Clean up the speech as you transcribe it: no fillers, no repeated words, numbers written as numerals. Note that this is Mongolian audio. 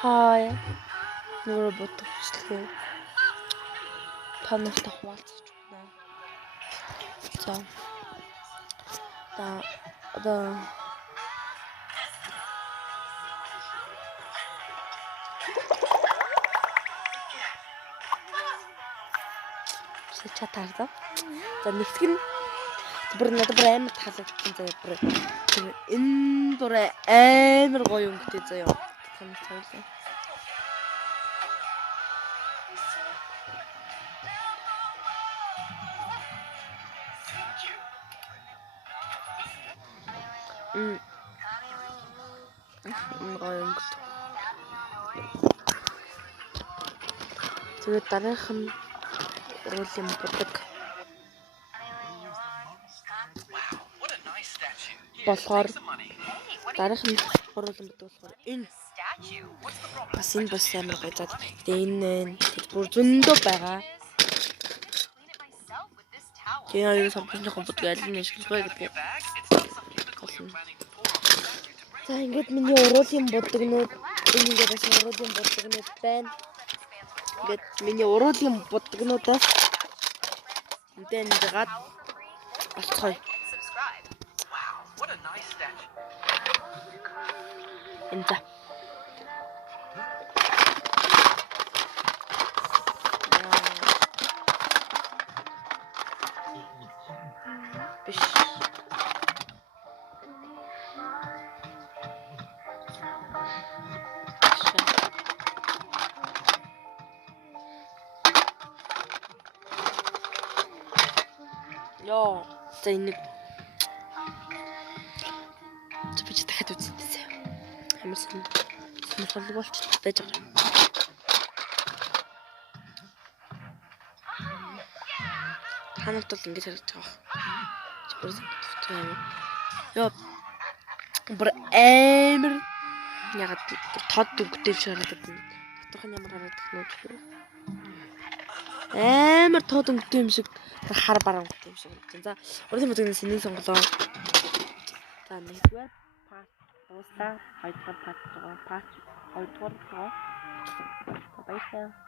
Хаяа. Нүүр бодчихлоо. Танартай хуваалцаж байна. За. Чатаардаа. За нэгтгэх нь бүр надад амар таалагдсан заяа бүр. Энэ бүр амар гоё юм гэдэг заяа. Танаас цаалаа. Гоё юм. Тэгээд дараах нь уруулын бодог. Болохоор дараах нь уруулын бодог болохоор энэ бас энэ бас амар гоё зад. Энэ бүр зөндөө байгаа. Тэгээ энэ самбарны бодог аль нь ашиглах вэ гэдэг. За ингээд миний уруулын бодогнууд энэ ингээд бас уруулын бодогнууд байна. Ингээд миний уруулын бодогнуудаас энэ дэгаад болцгоё. Энза. Биш. Яа, за энийг чи дахиад үзчихсэн. Амар сонирхолтой болчихсон байж байгаа. Танарт бол ингэж харагдаж байгаа. Чи бүр төвтэй юм. Яа, бүр амар ягаад тод үгтэй шиг харагдаад байна. Доторх нь ямар харагдах нь вэ? Амар тод үгтэй юм шиг хар баран үгтэй юм шиг байна. За, уруулын бодогнаас энийг сонголоо. За, нэгдүгээр пат дуустаа, хоёрдугаар пат байгаа. Пат хоёрдугаар байгаа. Баярлалаа.